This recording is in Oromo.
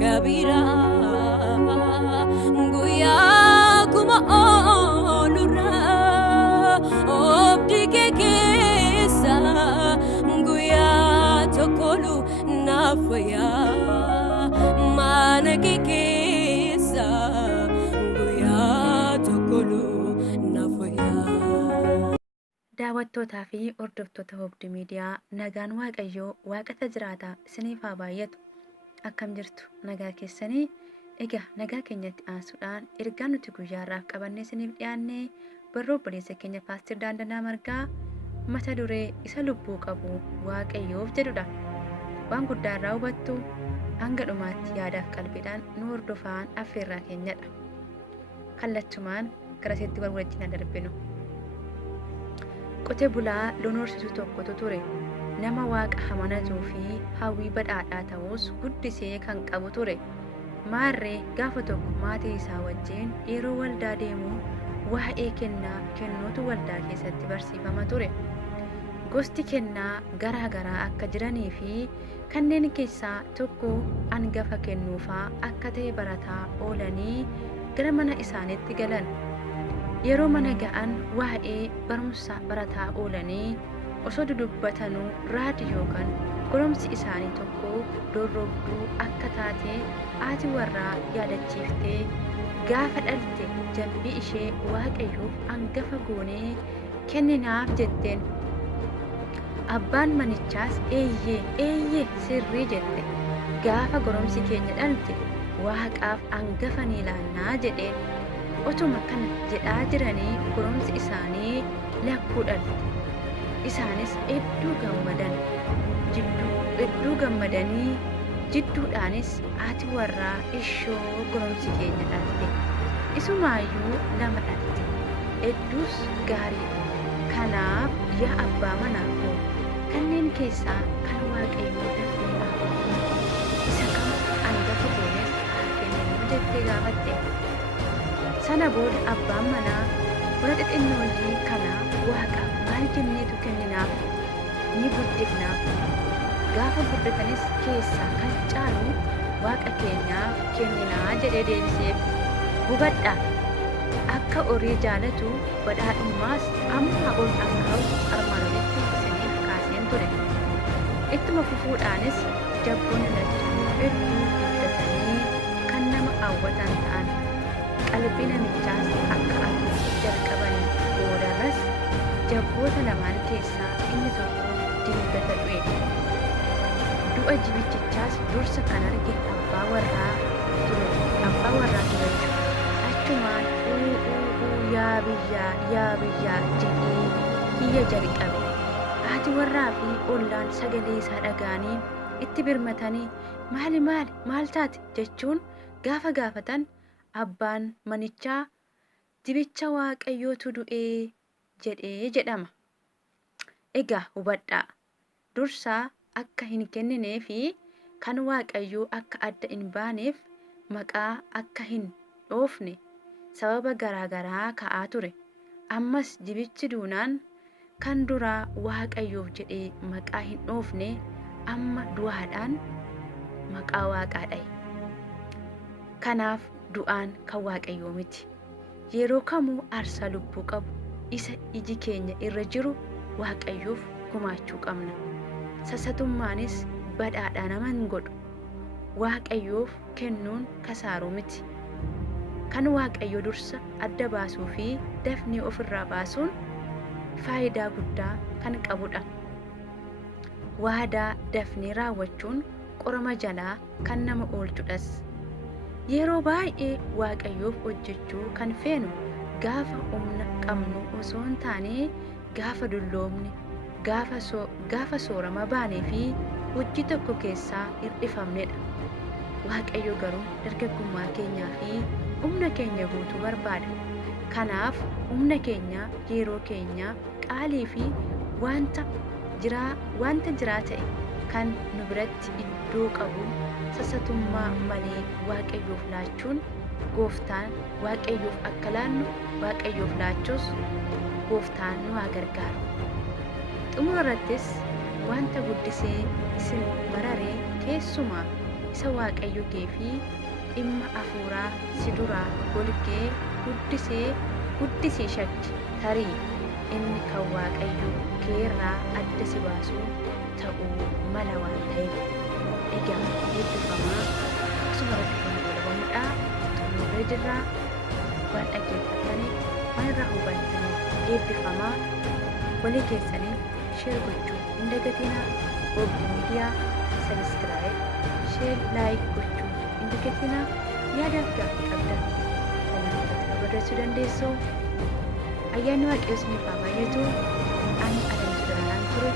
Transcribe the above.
kabira guya kuma olura obdi kekesa guya tokolu nafaya mana kekesa guya tokolu nafaya. Daawwattootaa fi hordoftoota Hobdi Miidiyaa nagaan Waaqayyoo Waaqata jiraataa isiniif haa baay'atu. Akkam jirtu nagaa keessanii? Egaa nagaa keenyatti aansuudhaan ergaa nuti guyyaarraaf qabannee isiniif dhiyaannee barruu obboleessa keenya Paastor Daandanaa Margaa mata duree isa lubbuu qabu Waaqayyoof jedhudha. Waan guddaa irraa hubattu hanga dhumaatti yaadaaf qalbiidhaan nu hordofaan affeerraa keenyadha. Kallachumaan gara seetti wal wajjin darbinu. Qotee bulaa loon horsiisu tokkotu ture. Nama Waaqa amanatuu fi hawwii badhaadhaa ta'us guddisee kan qabu ture. Maarree gaafa tokko maatii isaa wajjin yeroo waldaa deemu waa'ee kennaa kennuutu waldaa keessatti barsiifama ture. Gosti kennaa garaa garaa akka jiranii fi kanneen keessaa tokko hangafa kennuufaa akka ta'e barataa oolanii gara mana isaaniitti galan. Yeroo mana ga'an waa'ee barumsa barataa oolanii osoo dudubbatanuu raadiyoo kan goromsi isaanii tokko dorrobduu akka taate haati warraa yaadachiiftee gaafa dhalte jabbii ishee Waaqayyoof hangafa goonee kenninaaf jetteen. Abbaan manichaas eeyyee sirrii jette. Gaafa goromsi keenya dhalte Waaqaaf hangafa ni laannaa jedheen. Otuma kana jedhaa jiranii goromsi isaanii lakkuu dhalte. Isaanis hedduu gammadanii jidduudhaanis haati warraa ishoo goromsi keenya dhalte. Isumaayyuu lama dhalte. Hedduus gaariidha. Kanaaf yaa abbaa manaa koo kanneen keessaa kan Waaqayyoo dafee isa kam hangafa goones haa kenninu jettee gaafatte. Sana booda abbaan manaa buna xixinnooyyii kana Waaqaaf maal jenneetu kenninaaf ni guddifnaaf. Gaafa guddatanis keessaa kan caalu Waaqa keenyaaf kenninaa jedhee deebiseef. Hubadhaa akka horii jaalatu badhaadhummaas amma ol akka armaan olitti isiniif kaaseen ture. Ittuma fufuudhaanis jabboonni lachuu hedduu guddatanii kan nama hawwatan ta'an. Qalbii namichaas akka atuu jalqabanii boodarras jabboota lamaan keessaa inni tokko dingata du'e. Du'a jibichichaas dursa kan arge abbaa warraa ture. Achumaan yaa biyyaa jedhee hiyya jalqabe. Haati warraa fi ollaan sagalee isaa dhaga'anii itti birmatanii maal taate jechuun gaafa gaafatan abbaan manichaa dibicha Waaqayyootu du'ee jedhee jedhama. Egaa hubadhaa dursaa akka hin kenninee fi kan Waaqayyoo akka adda hin baaneef maqaa akka hin dhoofne sababa garaagaraa ka'aa ture. Ammas dibichi duunaan kan duraa Waaqayyoof jedhee maqaa hin dhoofne amma du'aadhaan maqaa Waaqaa dhaye. Kanaaf du'aan kan Waaqayyoo miti. Yeroo kamuu aarsaa lubbuu qabu isa iji keenya irra jiru Waaqayyoof gumaachuu qabna. Sasatummaanis badhaadhaa nama hin godhu. Waaqayyoof kennuun kasaaruu miti. Kan Waaqayyoo dursa adda baasuu fi dafnee ofirraa baasuun faayidaa guddaa kan qabudha. Waadaa dafnee raawwachuun qorama jalaa kan nama oolchudhas. Yeroo baay'ee Waaqayyoof hojjechuu kan feenu gaafa humna qabnu osoo hin taane gaafa dulloomne, gaafa soorama baanee fi hojii tokko keessaa hir'ifamnedha. Waaqayyo garuu dargaggummaa keenyaa fi humna keenya guutuu barbaada. Kanaaf humna keenya, yeroo keenya, qaalii fi wanta jiraa ta'e kan nu biratti iddoo qabu sasatummaa malee Waaqayyoof laachuun Gooftaan Waaqayyoof akka laannu Waaqayyoof laachuus Gooftaan nu haa gargaaru. Xumura irrattis wanta guddisee isin mararee keessumaa isa waaqayyo kee fi dhimma afuuraa si duraa golgee guddisee shakki tarii inni kan waaqayyo keerraa adda si baasuu ta'uu mala waan ta'eef. Egaa eebbifamaa akkasuma irratti kan godhamanidha. Xumurree jirraa waan dhaggeeffatanii waan irraa hubattanii eebbifamaa. Walii keessanii sheer gochuu hin dagatinaa. Obbo Miidiyaa sabiskiraayib sheer laayik gochuu hin dagatinaa. Yaadaaf gaaffii qabdan kanaan irratti barreessuu dandeessu. Ayyaanni waaqayyoo isiniif haa baay'atu. Ani Alamtu Birhaanaan ture.